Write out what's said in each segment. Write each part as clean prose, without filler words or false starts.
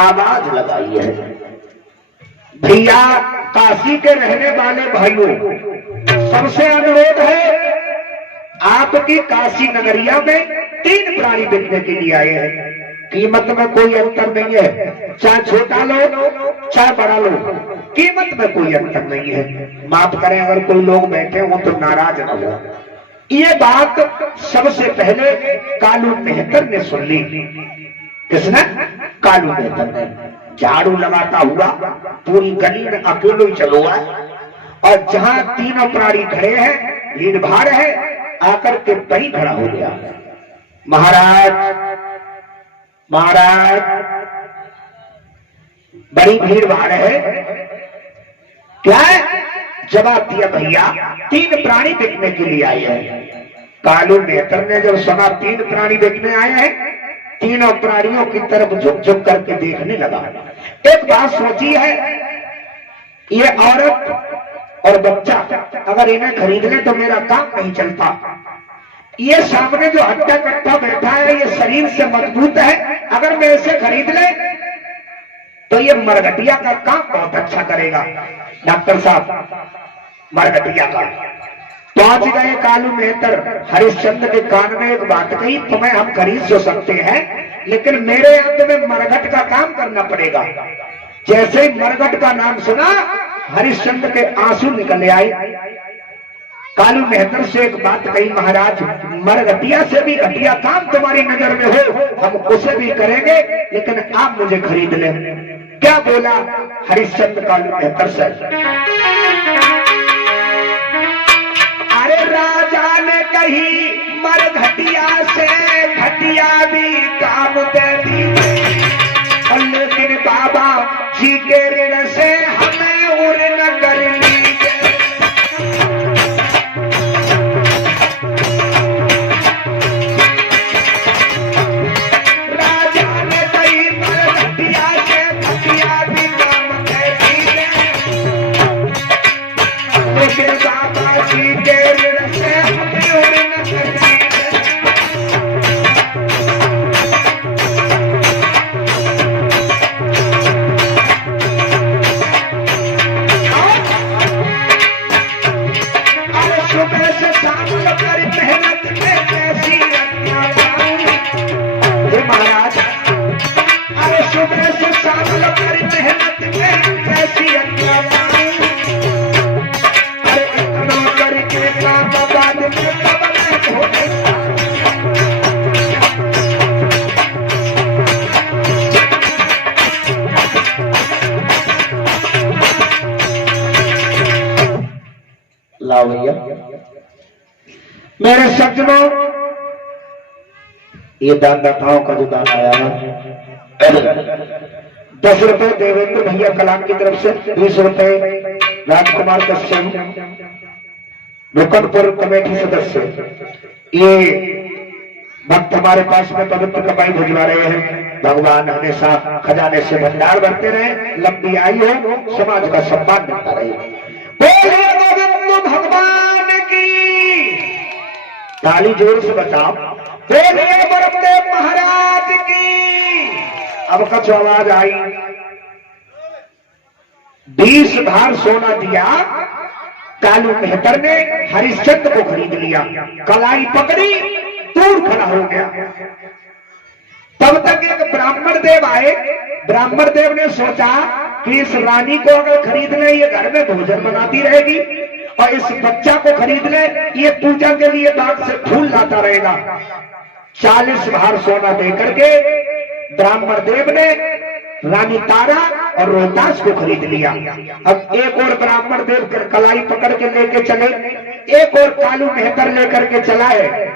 आवाज लगाई है। भैया काशी के रहने वाले भाइयों, सबसे अनुरोध है, आपकी काशी नगरिया में 3 प्राणी बिकने के लिए आए हैं। कीमत में कोई अंतर नहीं है, चाहे छोटा लो चाहे बड़ा लो, कीमत में कोई अंतर नहीं है। माफ करें अगर कोई लोग बैठे हो तो नाराज न हो। ये बात सबसे पहले कालू मेहतर ने सुन ली। किसने? कालू मेहतर ने। झाड़ू लगाता हुआ पूरी गली में अकेले ही चलो है, और जहां 3 प्राणी खड़े हैं, भीड़ भाड़ है, आकर के वहीं खड़ा हो गया। महाराज महाराज, बड़ी भीड़ भाड़ है, क्या है? जवाब दिया, भैया 3 प्राणी बिकने के लिए आए हैं। कालू मेहतर ने जब सुना 3 प्राणी बिकने आए हैं, तीनों प्राणियों की तरफ झुक झुक करके देखने लगा। एक बात सोची है, ये औरत और बच्चा अगर इन्हें खरीद ले तो मेरा काम नहीं चलता। ये सामने जो हट्टा कट्टा बैठा है, ये शरीर से मजबूत है, अगर मैं इसे खरीद ले तो ये मरघटिया का काम बहुत अच्छा करेगा। डॉक्टर साहब, मरघटिया का। पहुंच गए कालू मेहतर। हरिश्चंद्र के कान में एक बात कही, तुम्हें हम खरीद जो सकते हैं, लेकिन मेरे अंत में मरघट का काम करना पड़ेगा। जैसे ही मरघट का नाम सुना, हरिश्चंद्र के आंसू निकल आए। कालू मेहतर से एक बात कही, महाराज मरघटिया से भी घटिया काम तुम्हारी नजर में हो, हम उसे भी करेंगे, लेकिन आप मुझे खरीद लें। क्या बोला हरिश्चंद्र कालू मेहतर से? अरे राजा ने कही मरघटिया से घटिया भी काम दे दी, लेकिन बाबा जी के ऋण से हमें उड़ न कर ली। मेरे सज्जनों, ये दानदाताओं का जो दान आया है 10 रुपए देवेंद्र भैया कलाम की तरफ से, 20 रुपए राजकुमार कश्यप रुकनपुर कमेटी सदस्य। ये भक्त हमारे पास में पवित्र कमाई भिजवा रहे हैं। भगवान हमेशा खजाने से भंडार भरते रहे, लंबी आयु हो, समाज का सम्मान मिलता रहे। बोलिए गोविंद भगवान की, ताली जोर से बचाओ। बोलिए बरमदेव महाराज की। अब कछ आवाज आई। 20 भार सोना दिया, कालू मेहतर ने हरिश्चंद्र को खरीद लिया, कलाई पकड़ी, दूर खड़ा हो गया। तब तक एक ब्राह्मण देव आए। ब्राह्मण देव ने सोचा कि इस रानी को अगर खरीद ले, ये घर में भोजन बनाती रहेगी, और इस बच्चा को खरीद ले, ये पूजा के लिए बाग से फूल लाता रहेगा। 40 भार सोना देकर के ब्राह्मण देव ने रानी तारा और रोहतास को खरीद लिया। अब एक और ब्राह्मण देव कर कलाई पकड़ के लेके चले, एक और कालू मेहतर लेकर के चला है।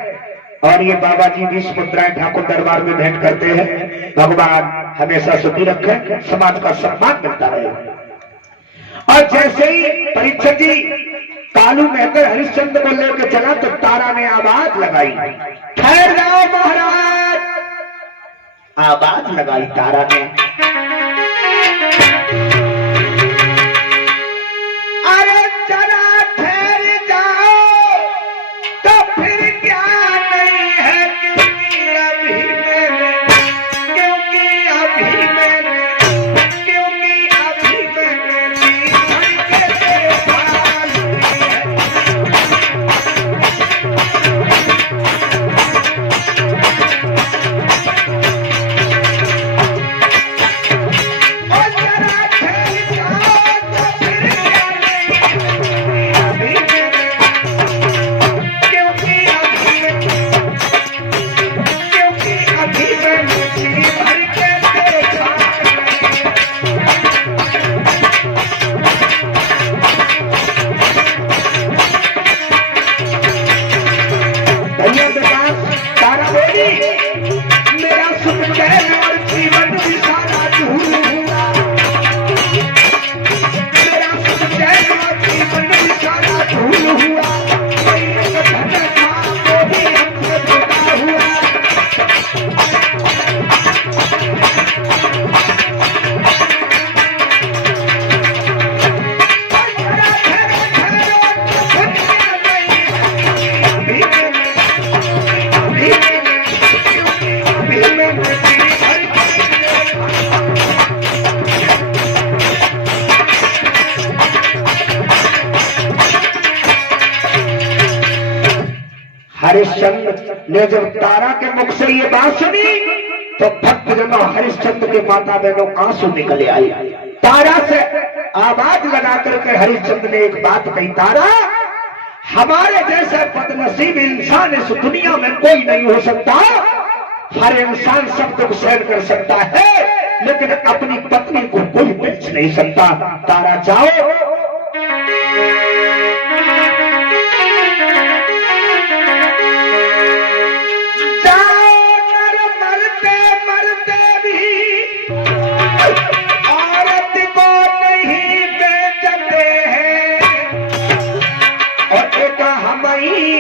और ये बाबा जी 20 मुद्राएं ठाकुर दरबार में भेंट करते हैं। भगवान हमेशा सुखी रखे, समाज का सम्मान मिलता रहे। और जैसे ही परीक्षित जी कालू मेहतर हरिश्चंद्र को लेकर चला तो तारा ने आवाज लगाई, ठहर जाओ महाराज। आवाज लगाई तारा ने, अरे जरा ठहर जाओ, तो फिर क्या नहीं है, क्योंकि अभी मैंने हरिश्चंद्र ने जब तारा के मुख से ये बात सुनी तो भक्तजनों हरिश्चंद्र के माता बहनों आंसू निकले आई। तारा से आवाज लगा करके हरिश्चंद्र ने एक बात कही, तारा हमारे जैसे बदनसीब इंसान इस दुनिया में कोई नहीं हो सकता। हर इंसान सब दुख सहन कर सकता है, लेकिन अपनी पत्नी को कोई बेच नहीं सकता। तारा जाओ,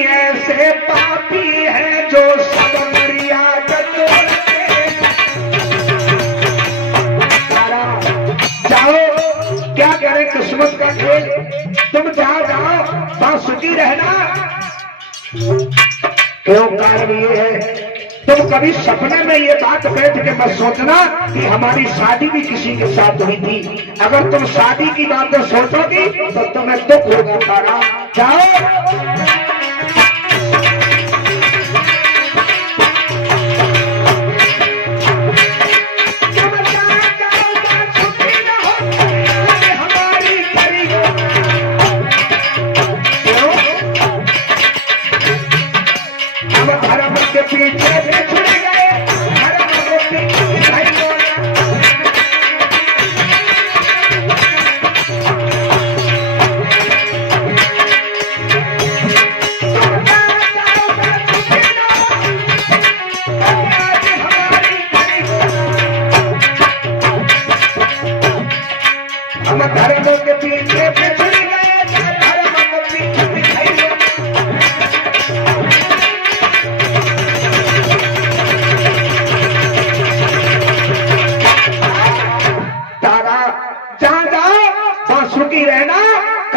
ऐसे पापी है जो सब मर्यादा तोड़ते। जाओ, क्या करें किस्मत का खेल, तुम जाओ बासुकी रहना। क्यों? कारण ये है, तुम कभी सपने में ये बात बैठ के मत सोचना कि हमारी शादी भी किसी के साथ हुई थी। अगर तुम शादी की बातें सोचोगी तो तुम्हें दुख होगा। तारा जाओ,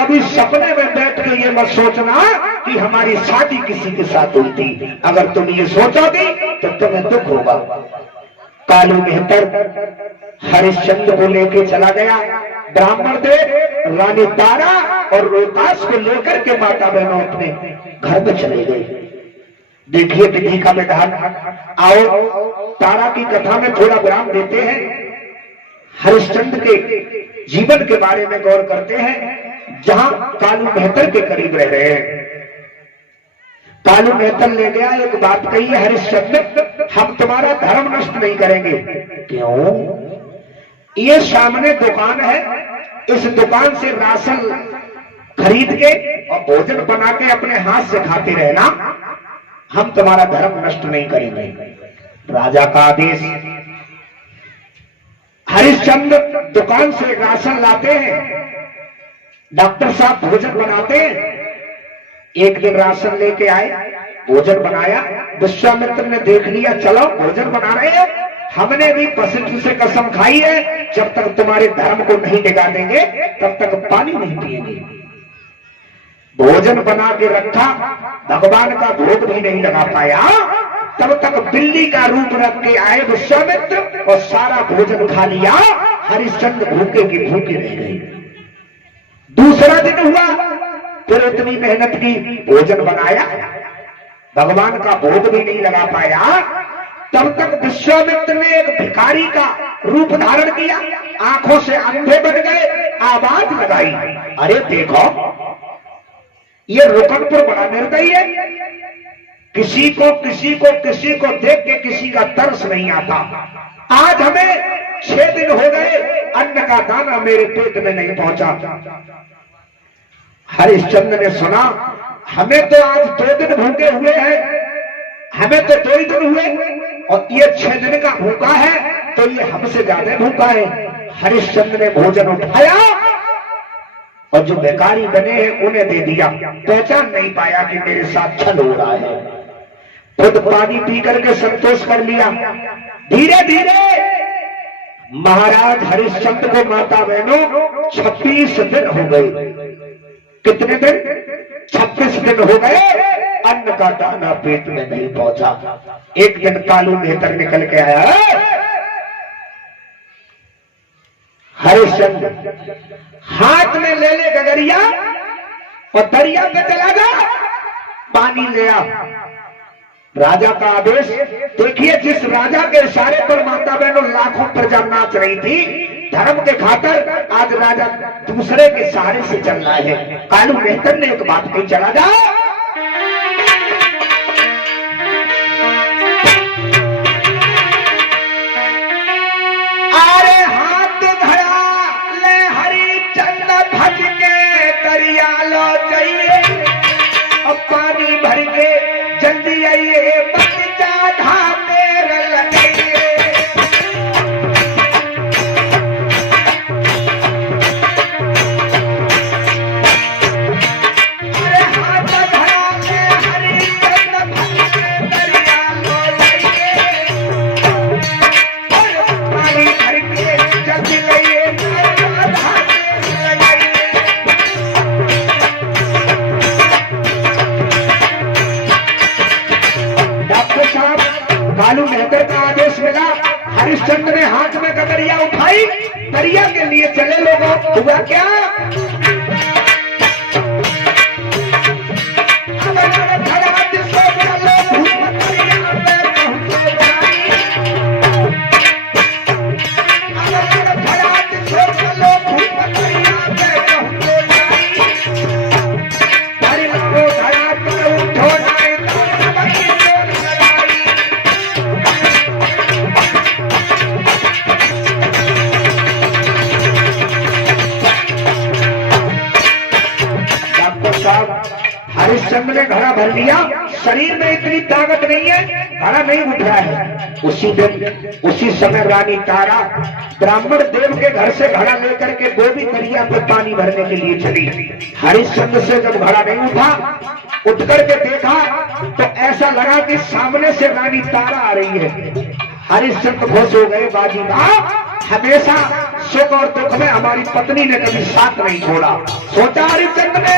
कभी सपने में बैठ के ये मत सोचना कि हमारी शादी किसी के साथ हुई थी। अगर तुम ये सोचोगी तो तुम्हें दुख होगा। कालू मेहतर हरिश्चंद्र को लेके चला गया। ब्राह्मण देव रानी तारा और रोहतास को लेकर के माता बहनों अपने घर में चले गए। देखिए विधि का विधान। आओ तारा की कथा में थोड़ा विराम देते हैं, हरिश्चंद्र के जीवन के बारे में गौर करते हैं, जहां कालू मेहतर के करीब रह रहे हैं। कालू मेहतर ले गया, एक बात कही है, हरिश्चंद्र हम तुम्हारा धर्म नष्ट नहीं करेंगे। क्यों? ये सामने दुकान है, इस दुकान से राशन खरीद के और भोजन बना के अपने हाथ से खाते रहना, हम तुम्हारा धर्म नष्ट नहीं करेंगे। राजा का आदेश। हरिश्चंद्र दुकान से राशन लाते हैं, डॉक्टर साहब भोजन बनाते हैं। एक दिन राशन लेके आए, भोजन बनाया। विश्वामित्र ने देख लिया, चलो भोजन बना रहे हैं, हमने भी वशिष्ठ से कसम खाई है, जब तक तुम्हारे धर्म को नहीं डिगा देंगे तब तक पानी नहीं पिएंगे। भोजन बना के रखा, भगवान का भोग भी नहीं लगा पाया, तब तक बिल्ली का रूप रख के आए विश्वामित्र और सारा भोजन खा लिया। हरिश्चंद्र भूखे की भूखे रह गए। दूसरा दिन हुआ, फिर इतनी मेहनत की, भोजन बनाया, भगवान का भोग भी नहीं लगा पाया, तब तक विश्वामित्र ने एक भिखारी का रूप धारण किया, आंखों से अंधे बन गए, आवाज लगाई, अरे देखो ये रुकनपुर बड़ा निर्दयी है, किसी को देख के किसी का तरस नहीं आता। आज हमें 6 दिन हो गए, अन्न का दाना मेरे पेट में नहीं पहुंचा। हरिश्चंद्र ने सुना, हमें तो आज 2 दिन भूखे हुए हैं, हमें तो 2 ही दिन हुए और ये 6 दिन का भूखा है, तो ये हमसे ज्यादा भूखा है। हरिश्चंद्र ने भोजन उठाया और जो भिखारी बने हैं उन्हें दे दिया। पहचान नहीं पाया कि मेरे साथ छल हो रहा है। खुद पानी पी करके संतोष कर लिया। धीरे धीरे महाराज हरिश्चंद्र को माता बहनों 26 दिन हो गए। कितने दिन? 26 दिन हो गए, अन्न का दाना पेट में नहीं पहुंचा। एक दिन कालू मेहतर निकल के आया, हरिश्चंद्र हाथ में ले गगरिया और दरिया पे चला गया, पानी ले आ। राजा का आदेश। देखिए जिस राजा के इशारे पर माता बहनों लाखों प्रजा नाच रही थी, धर्म के खातर आज राजा दूसरे के सहारे से चल रहा है। कालू मेहतर ने एक बात कही, चला जा। अरे हाथ धरा ले हरिश्चंद्र भज के दरिया लो जाइए, और पानी भर के जल्दी आइए, बच्चा धामेर लगाइए। अरे हाथ धरा ले हरिश्चंद्र भज के दरिया लो जाइए, और पानी भर के जल्दी लाइए, बच्चा धामेर लगाइए। कालू मेहतर का आदेश मिला, हरिश्चंद्र ने हाथ में कगरिया उठाई, दरिया के लिए चले लोगों। हुआ क्या? हरिश्चंद्र ने घड़ा भर लिया, शरीर में इतनी ताकत नहीं है, घड़ा नहीं उठ रहा है। उसी दिन उसी समय रानी तारा ब्राह्मण देव के घर से घड़ा लेकर के गोभी दरिया पे पानी भरने के लिए चली। हरिश्चंद्र से जब घड़ा नहीं उठा, उठ करके देखा तो ऐसा लगा कि सामने से रानी तारा आ रही है। हरिश्चंद्र खुश हो गए, बाजी हमेशा सुख और दुख में हमारी पत्नी ने कभी साथ नहीं छोड़ा। सोचा हरिश्चंद्र ने,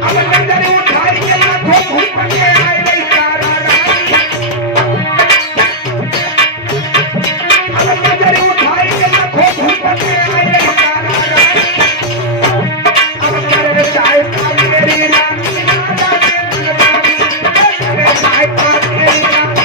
अब नजर उठाई के लाखों घूम के आए नहीं तारा रानी, अब नजर उठाई के लाखों घूम के आए नहीं तारा रानी, अब मेरे चाहे पानी मेरी रानी राजा के रानी, मेरे चाहे पानी मेरी रानी।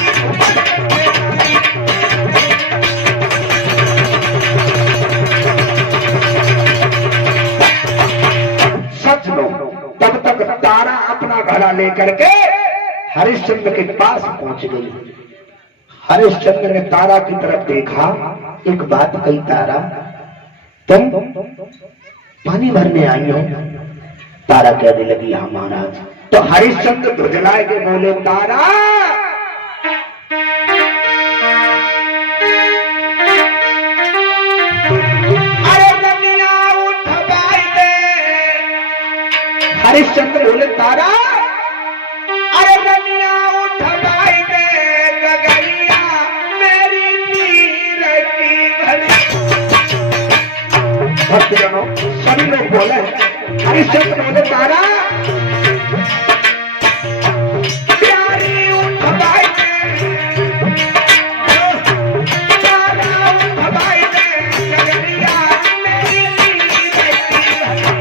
तब तक तारा अपना घड़ा लेकर के हरिश्चंद्र के पास पहुंच गई। हरिश्चंद्र ने तारा की तरफ देखा, एक बात कही, तारा तुम पानी भरने आई हो? तारा कहने लगी हाँ महाराज। तो हरिश्चंद्र धुजलाए के बोले, तारा हरिश्चंद्र बोले, तारा अरे रनिया उठ भाई दे गगरिया मेरी नीर की भरी। भक्तजनों सभी लोग बोले, हरिश्चंद्र बोले, तारा प्यारी उठ भाई दे, तारा उठ भाई दे गगरिया मेरी नीर की भरी।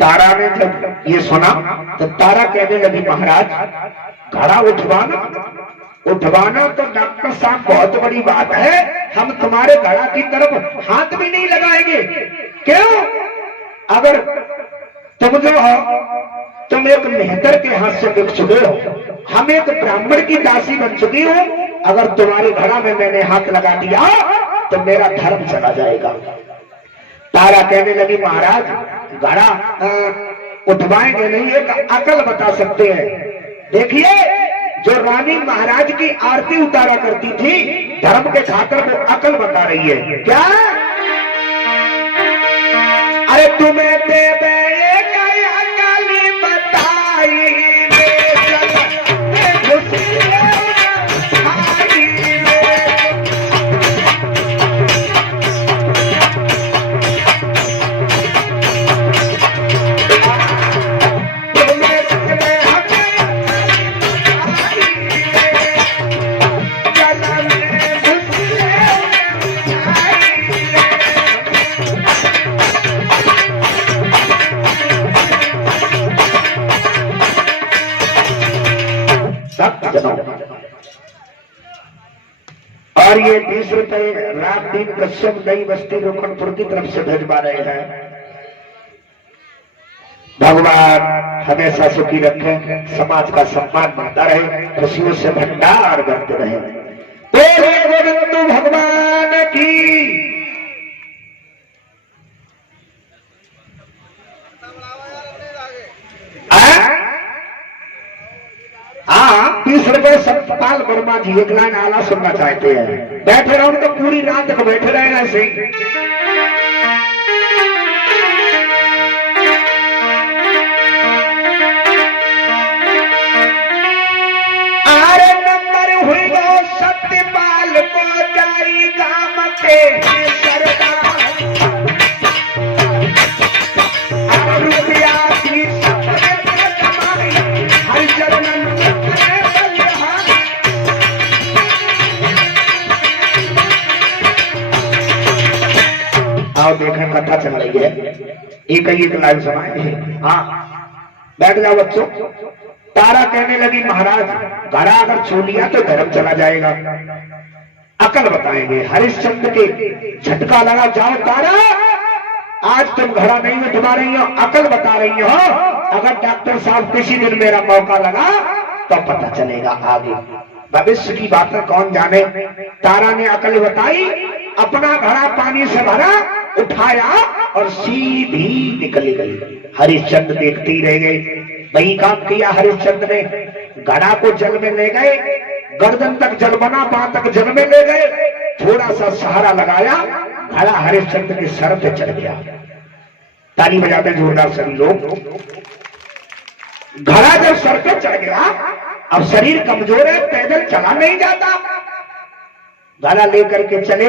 तारा ने जब ये सुना तो तारा कहने लगी, महाराज घड़ा उठवाना, उठवाना तो डॉक्टर साहब बहुत बड़ी बात है, हम तुम्हारे घड़ा की तरफ हाथ भी नहीं लगाएंगे। क्यों? अगर तुम जो हो तुम एक मेहतर के हाथ से बिक चुके हो, हम एक ब्राह्मण की दासी बन चुकी हो, अगर तुम्हारे घड़ा में मैंने हाथ लगा दिया तो मेरा धर्म चला जाएगा। तारा कहने लगी, महाराज घड़ा उठवाएंगे नहीं, एक अकल बता सकते हैं। देखिए जो रानी महाराज की आरती उतारा करती थी, धर्म के खातर वो अकल बता रही है। क्या? अरे तुम्हें देवे अकल बताई रे, और ये 20 रुपए रात दिन कश्यप नई बस्ती रोकनपुर की तरफ से भेजवा रहे हैं। भगवान हमेशा सुखी रखे, समाज का सम्मान बढ़ता रहे, खुशियों से भंडार करते रहे। बोले गोविंद भगवान की। हाँ 30 रुपए सतपाल वर्मा जी एक लाइन आला सुनना चाहते हैं। बैठे रहो तो पूरी रात तक बैठे रहे ऐसे ही। आरे नंबर हुई वो सत्यपाल को जाई गाम के सरदार रुपया की सपने कमाई हर चरण आओ देखा कथा चल रही है। एक लाइन सुनाए। हाँ बैठ जाओ बच्चों। तारा कहने लगी महाराज घड़ा अगर छू लिया तो धर्म चला जाएगा, अकल बताएंगे। हरिश्चंद्र के झटका लगा, जाओ तारा आज तुम घड़ा नहीं उठवा रही हो, अकल बता रही हो। अगर डॉक्टर साहब किसी दिन मेरा मौका लगा तो पता चलेगा आगे भविष्य की बातें कौन जाने। तारा ने अकल बताई, अपना घड़ा पानी से भरा, उठाया और सीधी निकल गई। हरिश्चंद्र देखती रह गई। वही काम किया हरिश्चंद्र ने, घड़ा को जल में ले गए, गर्दन तक जल बना, पांव तक जल में ले गए, थोड़ा सा सहारा लगाया, घड़ा हरिश्चंद्र के सर पे चढ़ गया। ताली बजाते जोरदार सभी लोग। घड़ा जब सर पे चढ़ गया, अब शरीर कमजोर है, पैदल चला नहीं जाता। घड़ा लेकर के चले,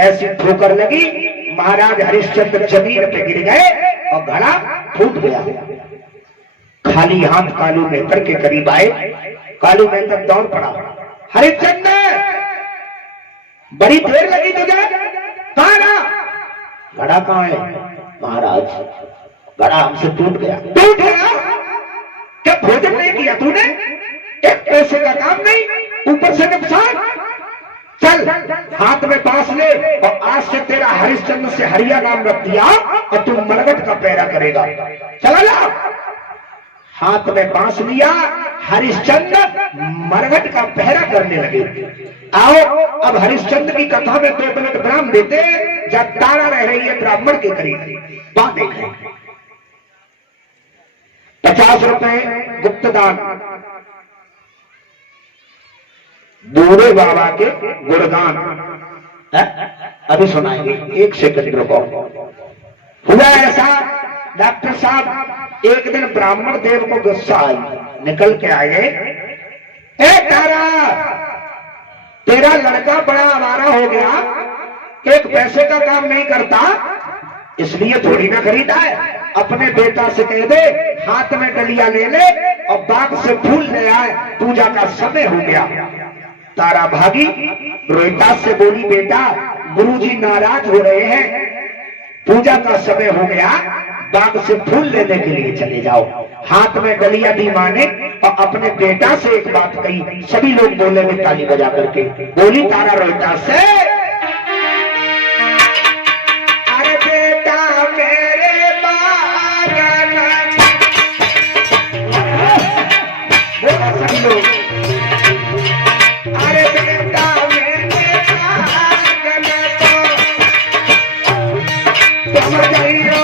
ऐसी ठोकर लगी, महाराज हरिश्चंद्र जमीन पे गिर गए और घड़ा फूट गया। खाली हाथ कालू मेहतर के करीब आए। कालू मेहतर दौड़ पड़ा, हरिश्चंद्र बड़ी देर लगी तुझे, कहां ना? घड़ा कहां है? महाराज घड़ा हमसे टूट गया। टूट गया? क्या भोजन नहीं किया तूने? एक पैसे का काम नहीं, ऊपर से नुकसान। चल हाथ में बांस ले और आज से तेरा हरिश्चंद्र से हरिया नाम रख दिया और तू मरगट का पैरा करेगा। चला जा। हाथ में बांस लिया, हरिश्चंद्र मरगट का पहरा करने लगे। आओ अब हरिश्चंद्र की कथा में 2 मिनट विराम देते। जब तारा रह रही है ब्राह्मण के करीब, बात देखें। 50 रुपए गुप्तदान, बूढ़े बाबा के गुणगान अभी सुनाएंगे। 1 सेकंड रुको। हुआ ऐसा, डॉक्टर साहब एक दिन ब्राह्मण देव को गुस्सा आई, निकल के आए। ए तारा, तेरा लड़का बड़ा आवारा हो गया, एक पैसे का काम नहीं करता, इसलिए थोड़ी ना खरीदा है। अपने बेटा से कह दे हाथ में डलिया ले ले और बाग से फूल ले आए, पूजा का समय हो गया। तारा भागी, रोहितास से बोली बेटा गुरुजी नाराज हो रहे हैं, पूजा का समय हो गया, बाग से फूल लेने के लिए चले जाओ। हाथ में डलिया दी मां ने और अपने बेटा से एक बात कही। सभी लोग बोले में ताली बजा करके। बोली तारा रोहितास से, अरे बेटा मेरे बागन, बोला सभी लोग, अरे बेटा मेरे बागन तो तुम गईयो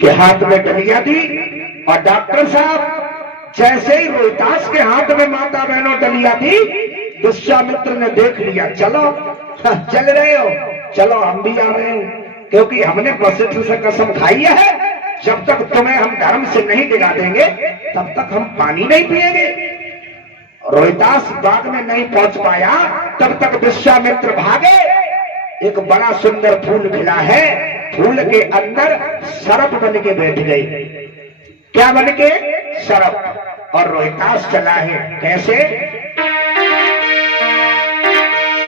के हाथ में डलिया दी और डॉक्टर साहब जैसे ही रोहितास के हाथ में माता बहनों डलिया दी, विश्वामित्र ने देख लिया, चलो चल रहे हो, चलो हम भी आ रहे हैं, क्योंकि हमने वशिष्ठ से कसम खाई है, जब तक तुम्हें हम धर्म से नहीं दिला देंगे तब तक हम पानी नहीं पिएंगे। रोहितास बाग में नहीं पहुंच पाया, तब तक विश्वामित्र भागे। एक बड़ा सुंदर फूल खिला है, फूल के अंदर सर्प बन के बैठ गई। क्या बन के? सर्प। और रोहितास चला है कैसे?